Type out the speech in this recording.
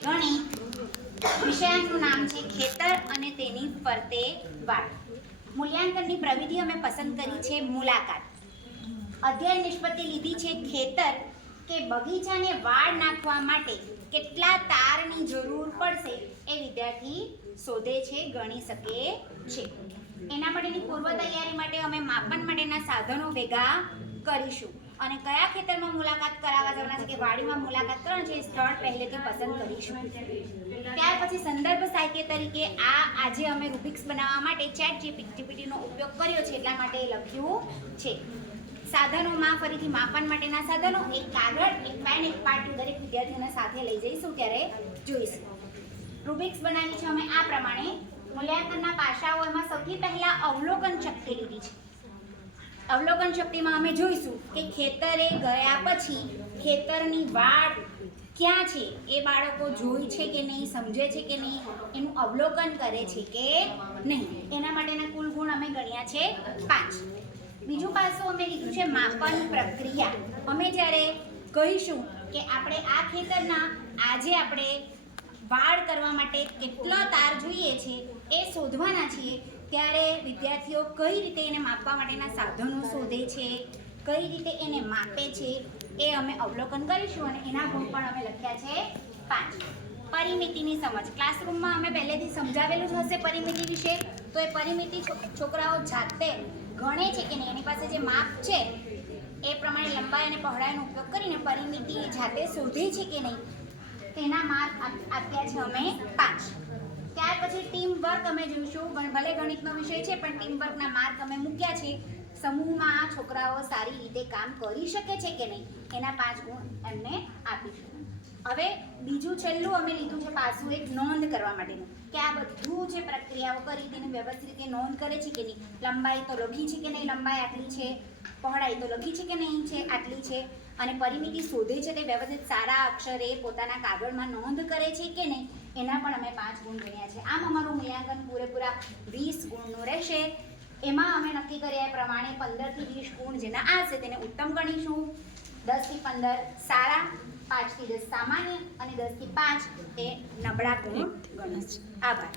ગણિત વિષયાનું નામ છે ખેતર અને તેની ફરતે વાડ. મૂલ્યાંકનની પ્રવિધિ અમે પસંદ કરી છે મુલાકાત. અધ્યયન નિષ્પત્તિ લીધી છે ખેતર કે બગીચાને વાડ નાખવા માટે કેટલા તારની જરૂર પડશે એ વિદ્યાર્થી શોધે છે, ગણી શકે છે. એના માટેની પૂર્વ તૈયારી માટે અમે માપન માટેના સાધનો ભેગા કરીશું અને કયા ખેતરમાં મુલાકાત કરાવવા જવાના છે કે વાડીમાં મુલાકાત કરવાની છે એ સ્થળ પહેલેથી પસંદ કરીશું. ત્યાર પછી સંદર્ભ સાહિત્ય તરીકે આજે અમે રૂબિક્સ બનાવવા માટે ચેટ જીપીટીનો ઉપયોગ કર્યો છે, એટલા માટે લખ્યું છે. સાધનોમાં ફરીથી માપન માટેના સાધનો, એક કાગળ, એક પેન, એક પાટિયું દરેક વિદ્યાર્થીઓને સાથે લઈ જઈશું ત્યારે જોઈશું. રૂબિક્સ બનાવી છે અમે આ પ્રમાણે. મૂલ્યાંકનના પાસાઓ એમાં સૌથી પહેલા અવલોકન શક્તિ લીધી છે. અવલોકન શક્તિમાં અમે જોઈશું કે ખેતરે ગયા પછી ખેતરની વાડ ક્યાં છે એ બાળકો જોઈ છે કે નહીં, સમજે છે કે નહીં, એનું અવલોકન કરે છે કે નહીં. એના માટેના કુલ ગુણ અમે ગણ્યા છે 5. બીજું પાસું અમે લીધું છે માપન પ્રક્રિયા. અમે જ્યારે કહીશું કે આપણે આ ખેતરના આજે આપણે વાડ કરવા માટે કેટલો તાર જોઈએ છે એ શોધવાના છીએ, ત્યારે વિદ્યાર્થીઓ કઈ રીતે એને માપવા માટેના સાધનો શોધે છે, કઈ રીતે એને માપે છે એ અમે અવલોકન કરીશું અને એના ગુણ પણ અમે લખ્યા છે 5. પરિમિતિની સમજ. ક્લાસરૂમમાં અમે પહેલેથી સમજાવેલું જ હશે પરિમિતિ વિશે, તો એ પરિમિતિ છોકરાઓ જાતે ગણે છે કે નહીં, એની પાસે જે માપ છે એ પ્રમાણે લંબાઈ અને પહોળાઈનો ઉપયોગ કરીને પરિમિતિ જાતે શોધે છે કે નહીં તેના માર્ક આપ્યા છે અમે 5. ત્યાર પછી ટીમ વર્ક અમે જોઈશું. ભલે ગણિતનો વિષય છે પણ ટીમ વર્કના માર્ક અમે મૂક્યા છે. સમૂહમાં છોકરાઓ સારી રીતે કામ કરી શકે છે કે નહીં એના 5 ગુણ એમને આપીશું. હવે બીજું છેલ્લું અમે લીધું છે પાછું એક નોંધ કરવા માટેનું, કે આ બધું જે પ્રક્રિયાઓ કરી તેની વ્યવસ્થિત રીતે નોંધ કરે છે કે નહીં. લંબાઈ તો લખી છે કે નહીં, લંબાઈ આટલી છે, પહોળાઈ તો લખી છે કે નહીં છે આટલી છે, અને પરિમિતિ શોધે છે તે વ્યવસ્થિત સારા અક્ષરે પોતાના કાગળમાં નોંધ કરે છે કે નહીં એના પણ અમે 5 ગુણ ગણ્યા છે. આમ અમારું મૂલ્યાંકન પૂરેપૂરા 20 ગુણનું રહેશે. એમાં અમે નક્કી કર્યા પ્રમાણે 15 થી 20 ગુણ જેના આવશે તેને ઉત્તમ ગણીશું, 10 થી 15 સારા, 5 થી 10 સામાન્ય અને 10 થી 5 એ નબળા ગુણ ગણીશું. આભાર.